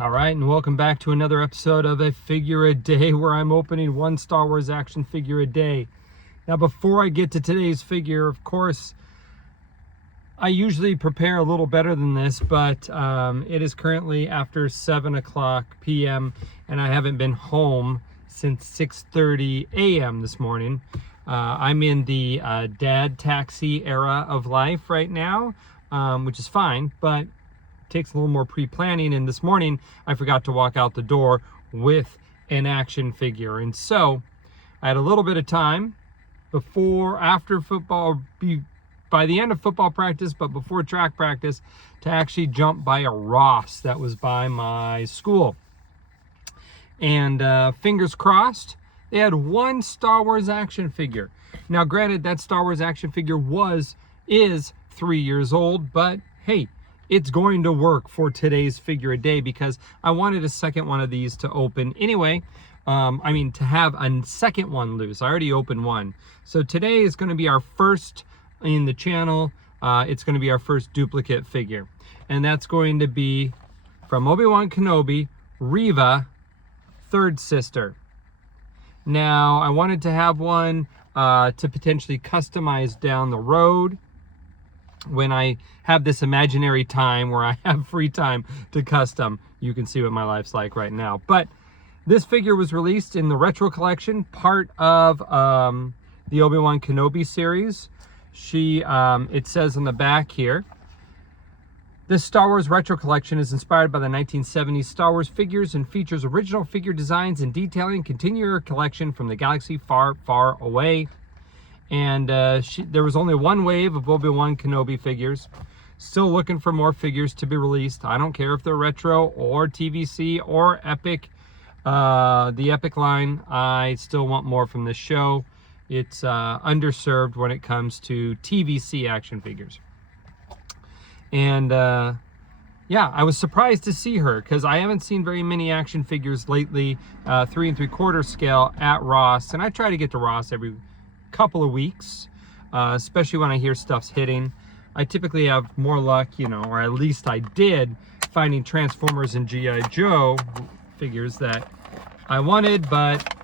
All right, and welcome back to another episode of A Figure a Day, where I'm opening one Star Wars action figure a day. Now, before I get to today's figure, of course, I usually prepare a little better than this, but it is currently after 7 o'clock p.m., and I haven't been home since 6:30 a.m. this morning. I'm in the dad taxi era of life right now, which is fine, but takes a little more pre-planning. And this morning I forgot to walk out the door with an action figure, and so I had a little bit of time after football, by the end of football practice, but before track practice, to actually jump by a Ross that was by my school. And fingers crossed, they had one Star Wars action figure. Now granted, that Star Wars action figure is 3 years old, but hey, it's going to work for today's figure a day because I wanted a second one of these to open anyway. To have a second one loose. I already opened one. So today is going to be our first in the channel. It's going to be our first duplicate figure. And that's going to be from Obi-Wan Kenobi, Reva, third sister. Now, I wanted to have one to potentially customize down the road when I have this imaginary time where I have free time to custom. You can see what my life's like right now. But this figure was released in the Retro Collection, part of the Obi-Wan Kenobi series. It says on the back here, this Star Wars Retro Collection is inspired by the 1970s Star Wars figures and features original figure designs and detailing. Continue your collection from the galaxy far, far away. And there was only one wave of Obi-Wan Kenobi figures. Still looking for more figures to be released. I don't care if they're retro or TVC or Epic. The Epic line, I still want more from this show. It's underserved when it comes to TVC action figures. And yeah, I was surprised to see her because I haven't seen very many action figures lately, 3 3/4 scale at Ross. And I try to get to Ross every couple of weeks, especially when I hear stuff's hitting. I typically have more luck, or at least I did, finding Transformers and G.I. Joe figures that I wanted, but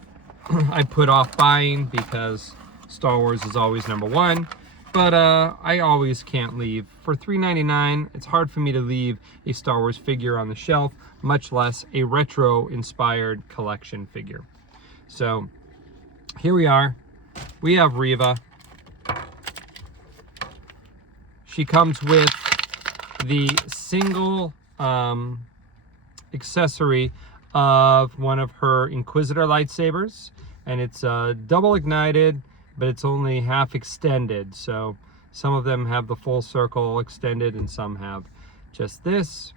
I put off buying because Star Wars is always number one. But I always can't leave. For $3.99, it's hard for me to leave a Star Wars figure on the shelf, much less a retro-inspired collection figure. So here we are. We have Reva. She comes with the single accessory of one of her Inquisitor lightsabers, and it's double ignited, but it's only half extended. So some of them have the full circle extended and some have just this.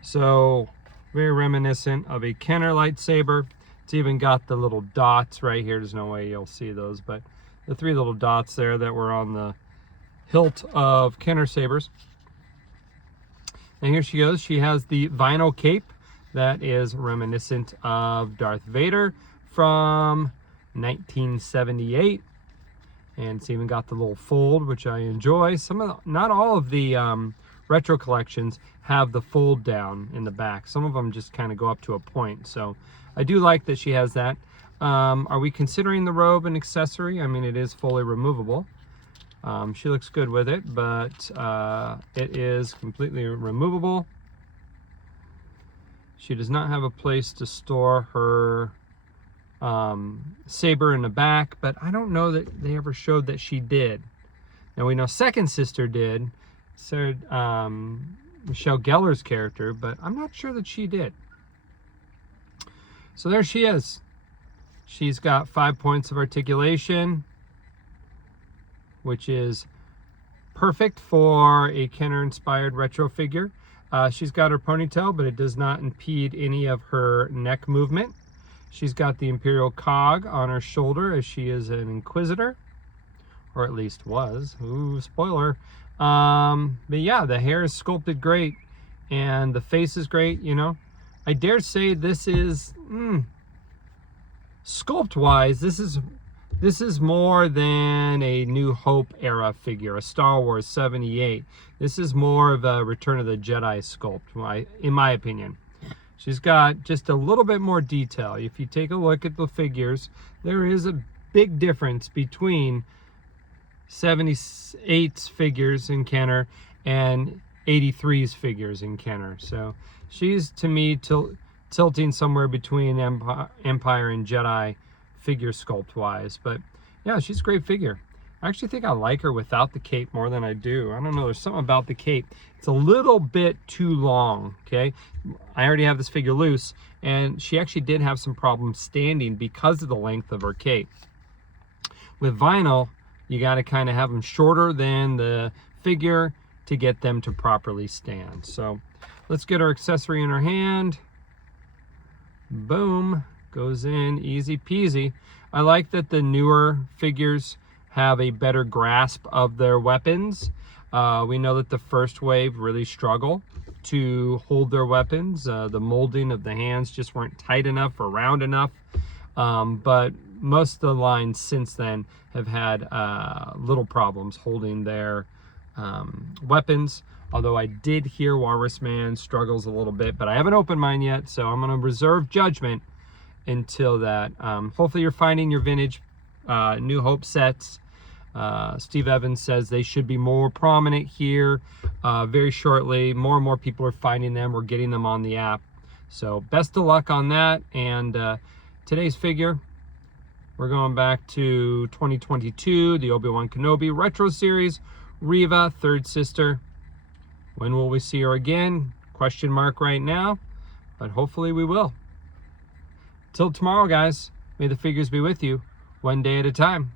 So very reminiscent of a Kenner lightsaber. It's even got the little dots right here. There's no way you'll see those, but the 3 little dots there that were on the hilt of Kenner sabers. And here she goes. She has the vinyl cape that is reminiscent of Darth Vader from 1978. And it's even got the little fold, which I enjoy. Not all of the retro collections have the fold down in the back. Some of them just kind of go up to a point. So I do like that she has that. Are we considering the robe an accessory? I mean, it is fully removable. She looks good with it, but it is completely removable. She does not have a place to store her saber in the back, but I don't know that they ever showed that she did. Now we know second sister did, Michelle Gellar's character, but I'm not sure that she did. So there she is. She's got 5 points of articulation, which is perfect for a Kenner-inspired retro figure. She's got her ponytail, but it does not impede any of her neck movement. She's got the Imperial cog on her shoulder as she is an Inquisitor, or at least was. Ooh, spoiler. But yeah, the hair is sculpted great, and the face is great, I dare say this is, sculpt-wise, this is more than a New Hope era figure, a Star Wars 78. This is more of a Return of the Jedi sculpt, in my opinion. She's got just a little bit more detail. If you take a look at the figures, there is a big difference between 78's figures in Kenner and 83's figures in Kenner. So she's, to me, tilting somewhere between Empire and Jedi figure sculpt wise. But yeah, she's a great figure. I actually think I like her without the cape more than I do. I don't know, there's something about the cape. It's a little bit too long, okay? I already have this figure loose, and she actually did have some problems standing because of the length of her cape. With vinyl, you got to kind of have them shorter than the figure to get them to properly stand. So let's get our accessory in our hand. Boom, goes in easy peasy. I like that the newer figures have a better grasp of their weapons. We know that the first wave really struggle to hold their weapons. The molding of the hands just weren't tight enough or round enough. But most of the lines since then have had little problems holding their weapons. Although I did hear Walrus Man struggles a little bit, but I haven't opened mine yet, so I'm going to reserve judgment until that. Hopefully you're finding your vintage New Hope sets. Steve Evans says they should be more prominent here very shortly. More and more people are finding them. We're getting them on the app. So best of luck on that. And today's figure, we're going back to 2022, the Obi-Wan Kenobi Retro Series, Reva, third sister. When will we see her again? Question mark right now, but hopefully we will. Till tomorrow, guys, may the figures be with you one day at a time.